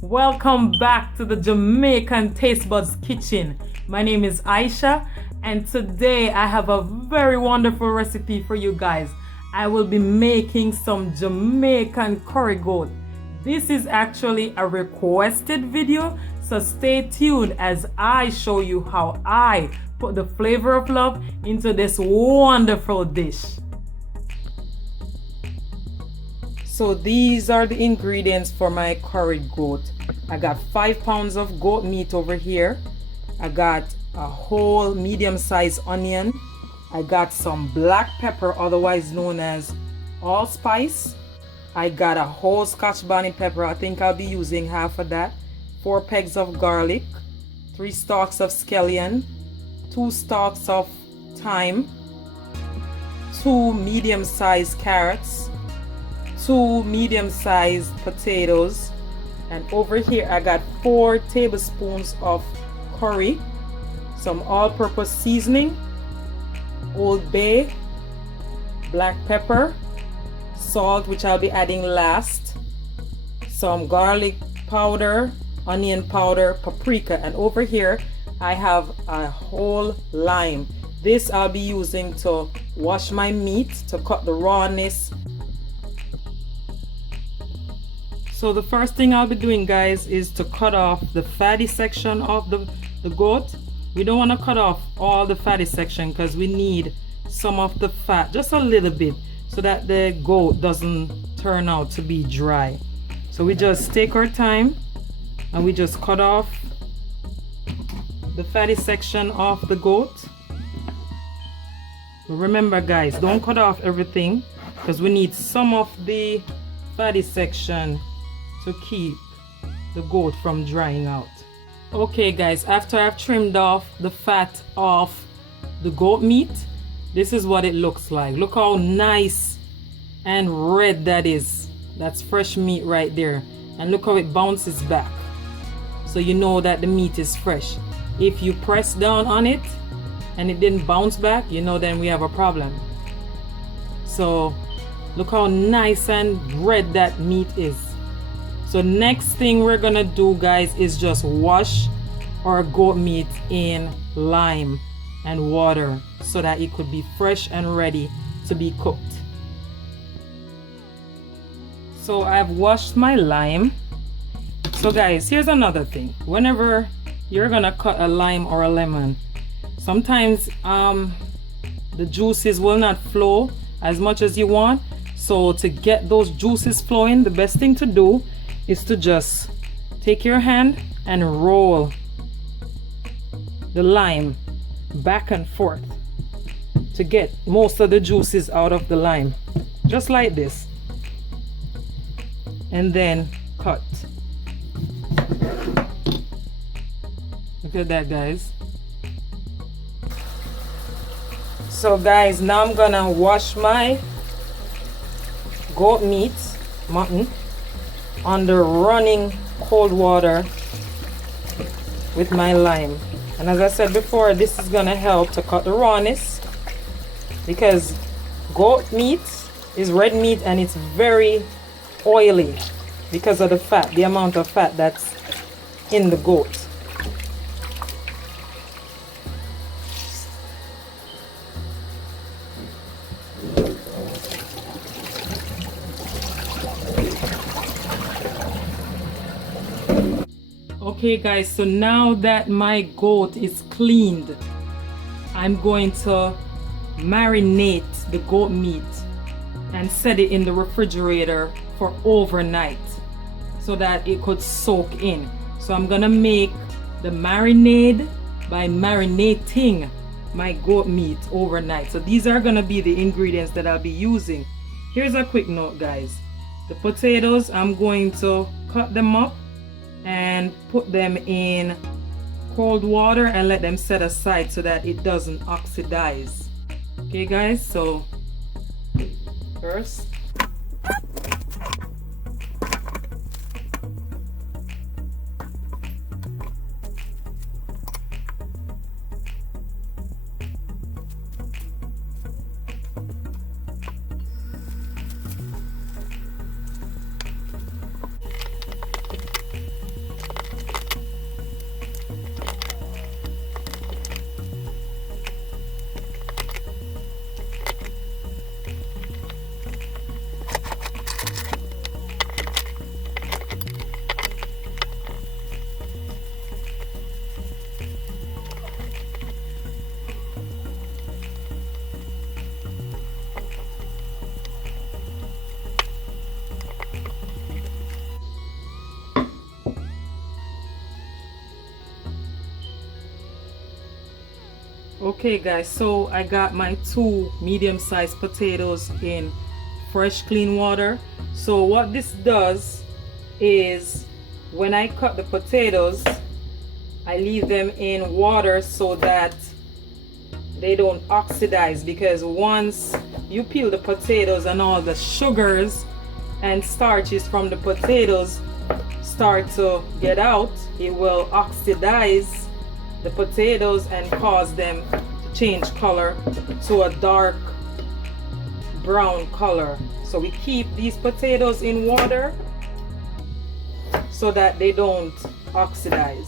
Welcome back to the Jamaican Taste Buds Kitchen. My name is Aisha, and today I have a very wonderful recipe for you guys. I will be making some Jamaican curry goat. This is actually a requested video, so stay tuned as I show you how I put the flavor of love into this wonderful dish. So these are the ingredients for my curried goat. I got 5 pounds of goat meat over here. I got a whole medium-sized onion. I got some black pepper, otherwise known as allspice. I got a whole Scotch bonnet pepper. I think I'll be using half of that. 4 pegs of garlic, 3 stalks of scallion, 2 stalks of thyme, 2 medium-sized carrots, 2 medium-sized potatoes, and over here I got 4 tablespoons of curry, some all-purpose seasoning, Old Bay, black pepper, salt, which I'll be adding last, some garlic powder, onion powder, paprika, and over here I have a whole lime. This I'll be using to wash my meat to cut the rawness. So the first thing I'll be doing, guys, is to cut off the fatty section of the goat. We don't want to cut off all the fatty section because we need some of the fat, just a little bit, so that the goat doesn't turn out to be dry. So we just take our time and we just cut off the fatty section of the goat. But remember, guys, don't cut off everything because we need some of the fatty section to keep the goat from drying out. Okay, guys, after I've trimmed off the fat off the goat meat, this is what it looks like. Look how nice and red that is. That's fresh meat right there. And look how it bounces back, so you know that the meat is fresh. If you press down on it and it didn't bounce back, you know then we have a problem. So look how nice and red that meat is. So next thing we're gonna do, guys, is just wash our goat meat in lime and water so that it could be fresh and ready to be cooked. So I've washed my lime. So guys, here's another thing. Whenever you're gonna cut a lime or a lemon, sometimes the juices will not flow as much as you want. So to get those juices flowing, the best thing to do is to just take your hand and roll the lime back and forth to get most of the juices out of the lime, just like this, and then cut. Look at that, guys. So guys, now I'm gonna wash my goat meat, mutton, under running cold water with my lime. And as I said before, this is gonna help to cut the rawness, because goat meat is red meat and it's very oily because of the fat, the amount of fat that's in the goat. Okay, guys, so now that my goat is cleaned, I'm going to marinate the goat meat and set it in the refrigerator for overnight so that it could soak in. So I'm gonna make the marinade by marinating my goat meat overnight. So these are gonna be the ingredients that I'll be using. Here's a quick note, guys. The potatoes, I'm going to cut them up and put them in cold water and let them set aside so that it doesn't oxidize. Okay, guys, so first Okay guys, so I got my 2 medium-sized potatoes in fresh clean water. So what this does is when I cut the potatoes, I leave them in water so that they don't oxidize, because once you peel the potatoes and all the sugars and starches from the potatoes start to get out, it will oxidize the potatoes and cause them to change color to a dark brown color. So we keep these potatoes in water so that they don't oxidize.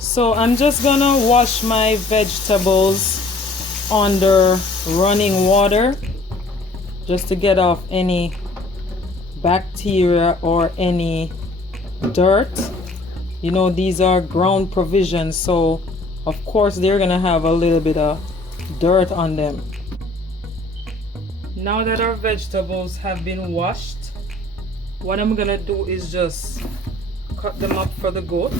So I'm just gonna wash my vegetables under running water just to get off any bacteria or any dirt. You know, these are ground provisions, so of course they're gonna have a little bit of dirt on them. Now that our vegetables have been washed, what I'm gonna do is just cut them up for the goat.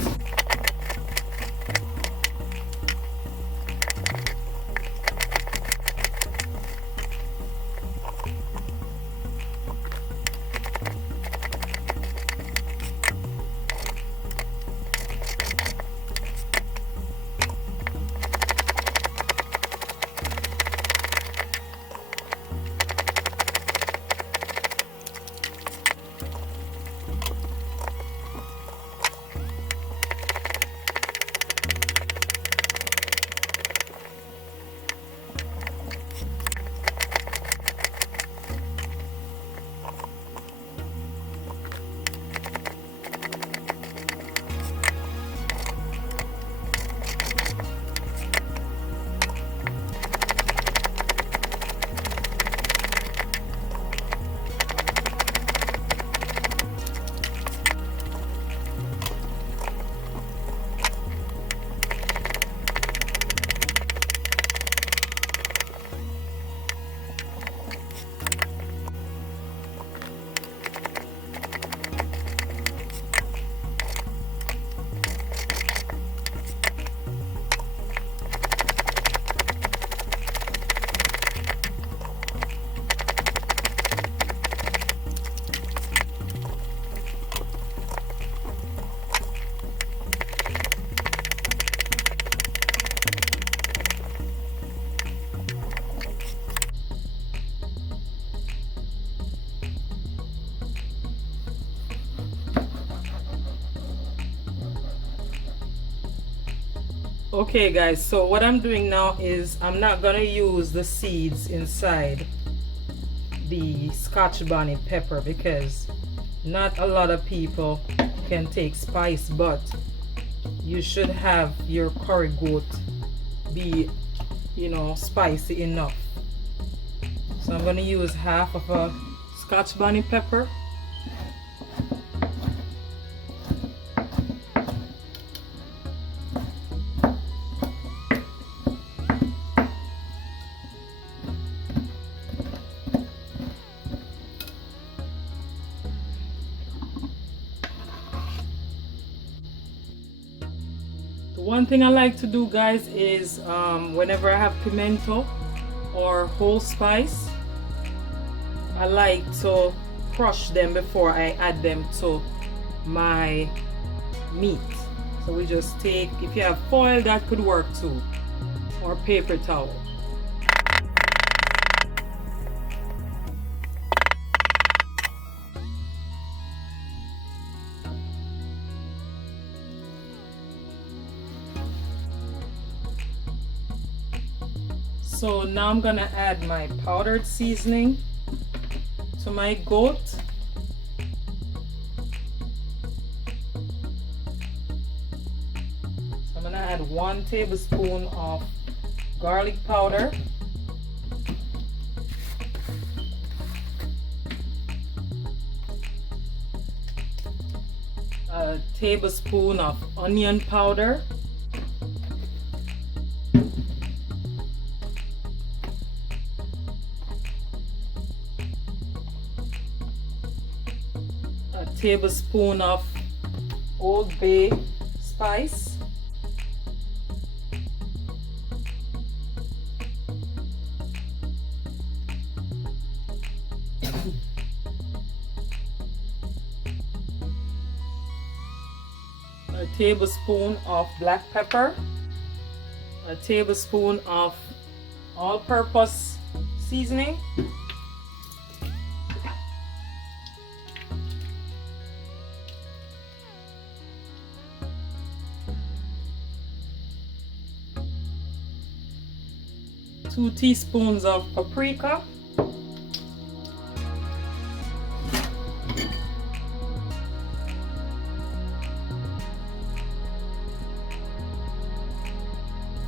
Okay guys, so what I'm doing now is I'm not gonna use the seeds inside the Scotch bonnet pepper because not a lot of people can take spice, but you should have your curry goat be, you know, spicy enough. So I'm gonna use half of a Scotch bonnet pepper. One thing I like to do guys is whenever I have pimento or whole spice, I like to crush them before I add them to my meat. So we just take, if you have foil that could work too, or paper towel. So now I'm gonna add my powdered seasoning to my goat. So I'm gonna add 1 tablespoon of garlic powder, a tablespoon of onion powder, tablespoon of Old Bay spice. A tablespoon of black pepper, a tablespoon of all-purpose seasoning, two teaspoons of paprika,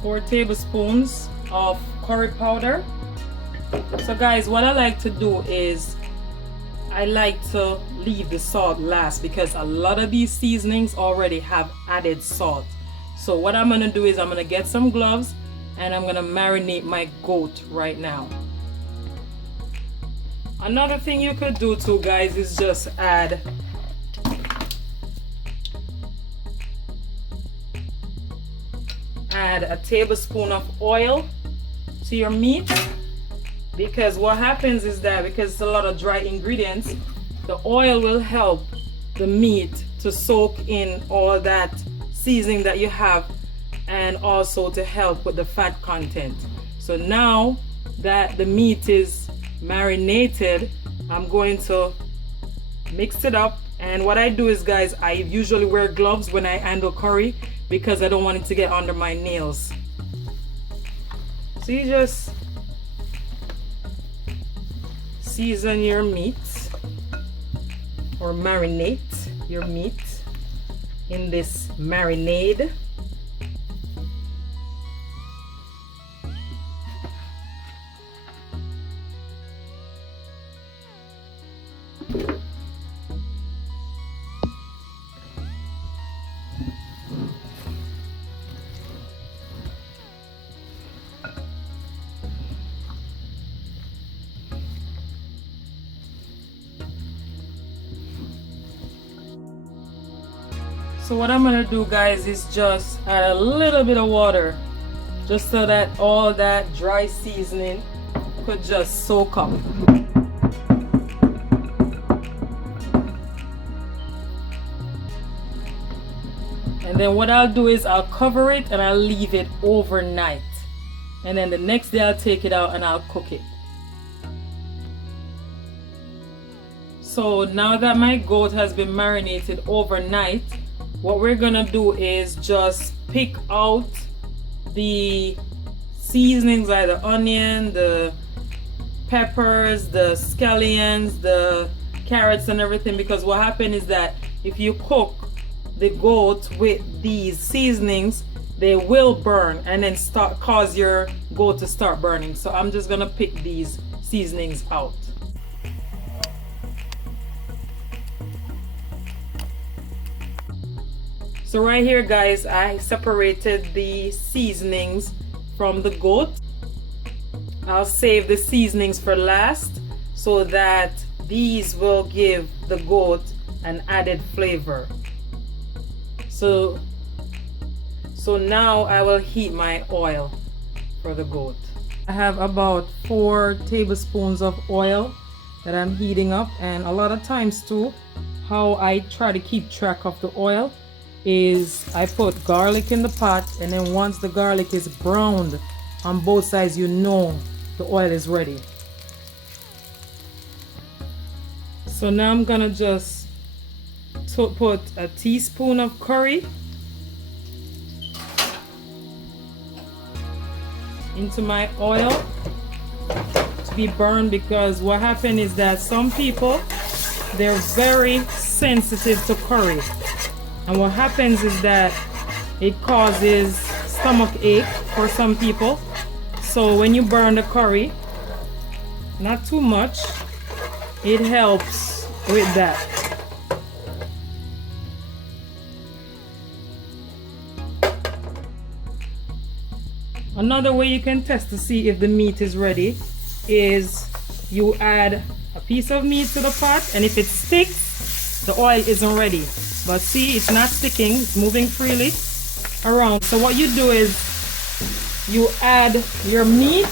four tablespoons of curry powder. So guys, what I like to do is I like to leave the salt last because a lot of these seasonings already have added salt. So what I'm gonna do is I'm gonna get some gloves and I'm gonna marinate my goat right now. Another thing you could do too, guys, is just add a tablespoon of oil to your meat, because what happens is that because it's a lot of dry ingredients, the oil will help the meat to soak in all that seasoning that you have, and also to help with the fat content. So now that the meat is marinated, I'm going to mix it up. And what I do is, guys, I usually wear gloves when I handle curry because I don't want it to get under my nails. So you just season your meat or marinate your meat in this marinade. So what I'm gonna do, guys, is just add a little bit of water just so that all that dry seasoning could just soak up. And then what I'll do is I'll cover it and I'll leave it overnight. And then the next day I'll take it out and I'll cook it. So now that my goat has been marinated overnight, what we're gonna do is just pick out the seasonings, like the onion, the peppers, the scallions, the carrots and everything, because what happens is that if you cook the goat with these seasonings, they will burn and then cause your goat to start burning. So I'm just gonna pick these seasonings out. So right here, guys, I separated the seasonings from the goat. I'll save the seasonings for last so that these will give the goat an added flavor. So now I will heat my oil for the goat. I have about 4 tablespoons of oil that I'm heating up, and a lot of times too, how I try to keep track of the oil is I put garlic in the pot, and then once the garlic is browned on both sides, you know the oil is ready. So now I'm gonna just put a teaspoon of curry into my oil to be burned, because what happened is that some people, they're very sensitive to curry. And what happens is that it causes stomach ache for some people. So when you burn the curry, not too much, it helps with that. Another way you can test to see if the meat is ready is you add a piece of meat to the pot, and if it sticks, the oil isn't ready. But see, it's not sticking, it's moving freely around. So what you do is you add your meat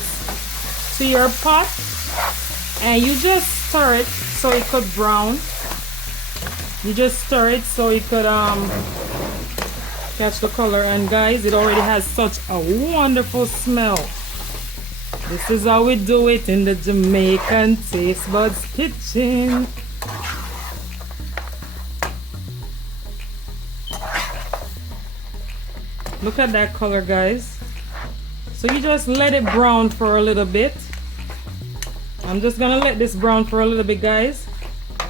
to your pot and you just stir it so it could brown. You just stir it so it could catch the color. And guys, it already has such a wonderful smell. This is how we do it in the Jamaican Taste Buds kitchen. Look at that color, guys. So you just let it brown for a little bit. I'm just gonna let this brown for a little bit, guys,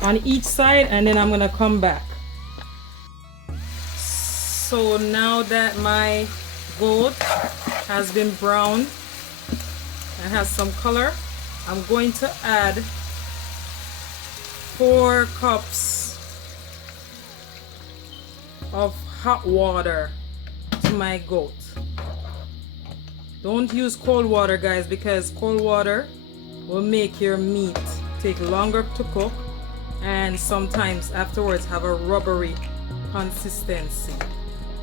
on each side, and then I'm gonna come back. So now that my goat has been browned and has some color, I'm going to add 4 cups of hot water to my goat. Don't use cold water, guys, because cold water will make your meat take longer to cook and sometimes afterwards have a rubbery consistency.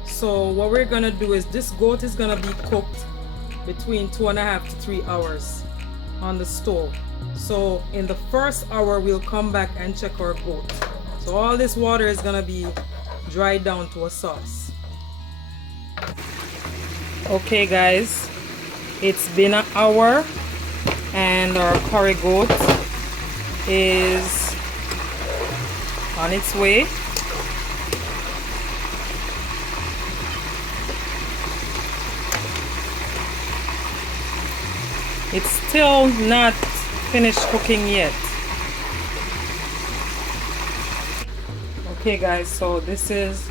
So what we're gonna do is this goat is gonna be cooked between 2.5 to 3 hours on the stove. So in the first hour we'll come back and check our goat. So all this water is gonna be dried down to a sauce. Okay guys, it's been an hour and our curry goat is on its way. It's still not finished cooking yet. Okay guys, so this is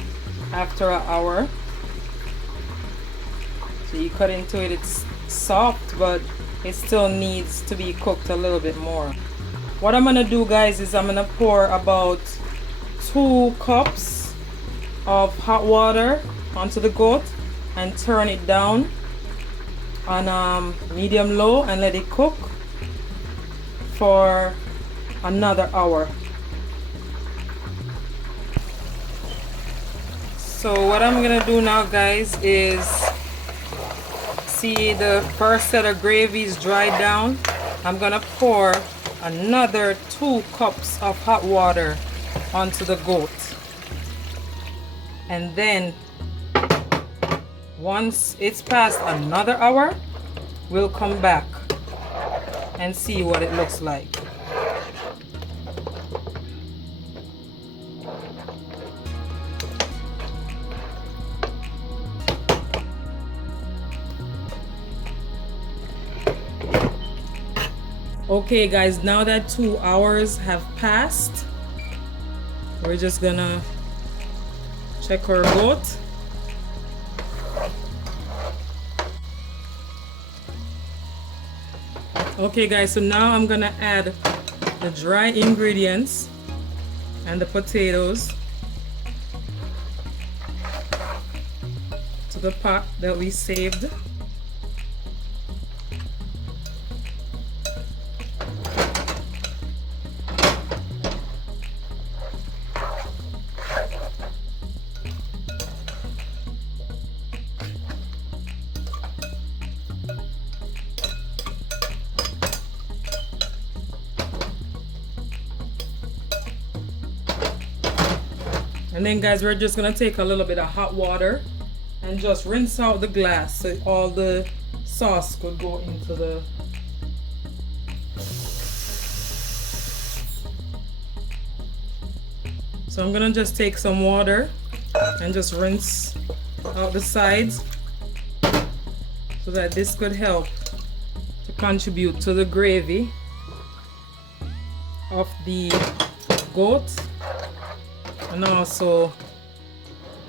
after an hour. So you cut into it, it's soft, but it still needs to be cooked a little bit more. What I'm gonna do, guys, is I'm gonna pour about 2 cups of hot water onto the goat and turn it down on medium low and let it cook for another hour. So what I'm gonna do now, guys, is see the first set of gravies dried down. I'm gonna pour another 2 cups of hot water onto the goat, and then once it's past another hour we'll come back and see what it looks like. Okay guys, now that 2 hours have passed, we're just gonna check our goat. Okay guys, so now I'm gonna add the dry ingredients and the potatoes to the pot that we saved. And then guys, we're just gonna take a little bit of hot water and just rinse out the glass so all the sauce could go into the So I'm gonna just take some water and just rinse out the sides so that this could help to contribute to the gravy of the goat and also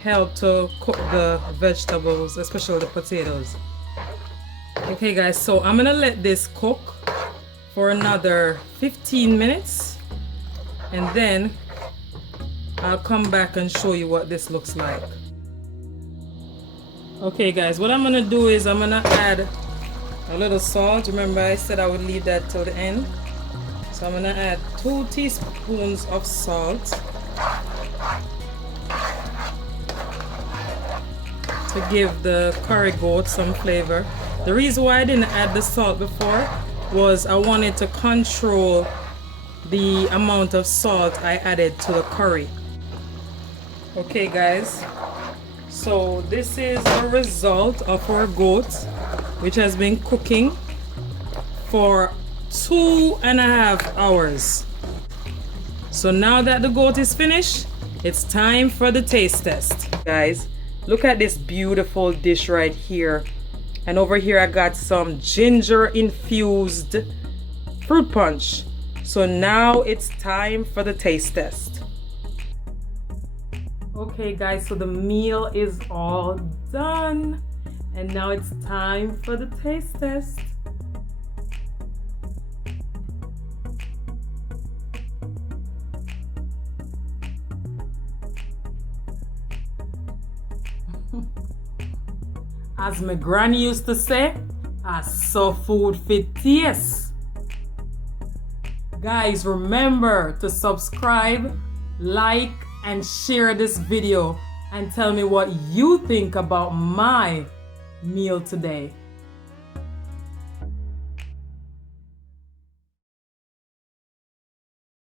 help to cook the vegetables, especially the potatoes. Okay guys, so I'm gonna let this cook for another 15 minutes and then I'll come back and show you what this looks like. Okay guys, what I'm gonna do is I'm gonna add a little salt. Remember I said I would leave that till the end. So I'm gonna add 2 teaspoons of salt. to give the curry goat some flavor. The reason why I didn't add the salt before was I wanted to control the amount of salt I added to the curry. Okay guys, so this is the result of our goat, which has been cooking for 2.5 hours. So now that the goat is finished, it's time for the taste test. Guys, look at this beautiful dish right here. And over here I got some ginger infused fruit punch. So now it's time for the taste test. Okay guys, so the meal is all done. And now it's time for the taste test. As my granny used to say, I saw food fit taste. Guys, remember to subscribe, like, and share this video and tell me what you think about my meal today.